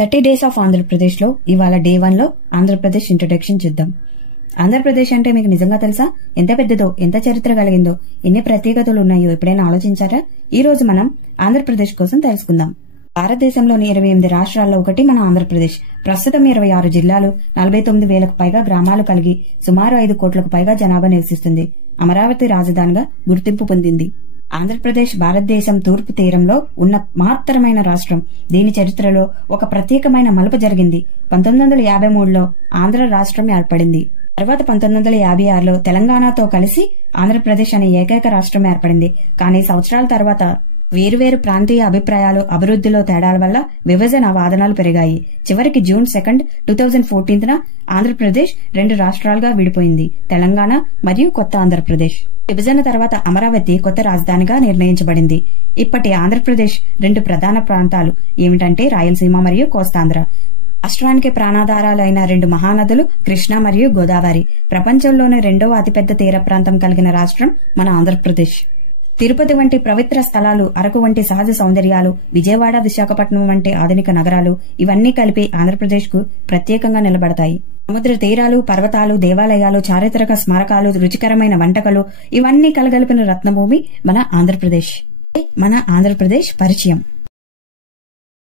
30 days of Andhra Pradesh లో ఇవాళ day 1 లో ఆంధ్రప్రదేశ్ ఇంట్రొడక్షన్ చూద్దాం. ఆంధ్రప్రదేశ్ అంటే మీకు నిజంగా తెలుసా? ఎంత పెద్దదో, ఎంత చరిత్ర కలిగిందో, ఎన్ని ప్రత్యేకతలు ఉన్నాయో ఎప్పుడైనా ఆలోచించారా? ఈ రోజు మనం ఆంధ్రప్రదేశ్ కోసం తెలుసుకుందాం. భారతదేశంలోని 28 రాష్ట్రాల్లో ఒకటి మన ఆంధ్రప్రదేశ్. ప్రస్తుతం 26 జిల్లాలు, 49,000కు పైగా గ్రామాలు కలిగి సుమారు 5 కోట్లకు పైగా జనాభా నివసిస్తుంది. అమరావతి రాజధానిగా గుర్తింపు పొందింది. ఆంధ్రప్రదేశ్ భారతదేశం తూర్పు తీరంలో ఉన్న మహత్తరమైన రాష్ట్రం. దీని చరిత్రలో ఒక ప్రత్యేకమైన మలుపు జరిగింది. 1953లో ఆంధ్ర రాష్ట్రం ఏర్పడింది. తర్వాత 1956లో తెలంగాణతో కలిసి ఆంధ్రప్రదేశ్ అనే ఏకైక రాష్ట్రం ఏర్పడింది. కానీ సంవత్సరాల తర్వాత వేరువేరు ప్రాంతీయ అభిప్రాయాలు, అభివృద్ధిలో తేడాల వల్ల విభజన వాదనలు పెరిగాయి. చివరికి జూన్ 2, 2014న ఆంధ్రప్రదేశ్ 2 రాష్ట్రాలుగా విడిపోయింది, తెలంగాణ మరియు కొత్త ఆంధ్రప్రదేశ్. విభజన తర్వాత అమరావతి కొత్త రాజధానిగా నిర్ణయించబడింది. ఇప్పటి ఆంధ్రప్రదేశ్ 2 ప్రధాన ప్రాంతాలు ఏమిటంటే రాయలసీమ మరియు కోస్తాంధ్ర. రాష్ట్రానికి ప్రాణాధారాలైన 2 మహానదులు కృష్ణ మరియు గోదావరి. ప్రపంచంలోనే 2వ అతిపెద్ద తీర ప్రాంతం కలిగిన రాష్ట్రం మన ఆంధ్రప్రదేశ్. తిరుపతి వంటి పవిత్ర స్థలాలు, అరకు వంటి సహజ సౌందర్యాలు, విజయవాడ, విశాఖపట్నం వంటి ఆధునిక నగరాలు, ఇవన్నీ కలిపి ఆంధ్రప్రదేశ్ కు ప్రత్యేకంగా నిలబడతాయి. సముద్ర తీరాలు, పర్వతాలు, దేవాలయాలు, చారిత్రక స్మారకాలు, రుచికరమైన వంటకాలు, ఇవన్నీ కలగలిపిన రత్నభూమి మన ఆంధ్రప్రదేశ్. మన ఆంధ్రప్రదేశ్ పరిచయం.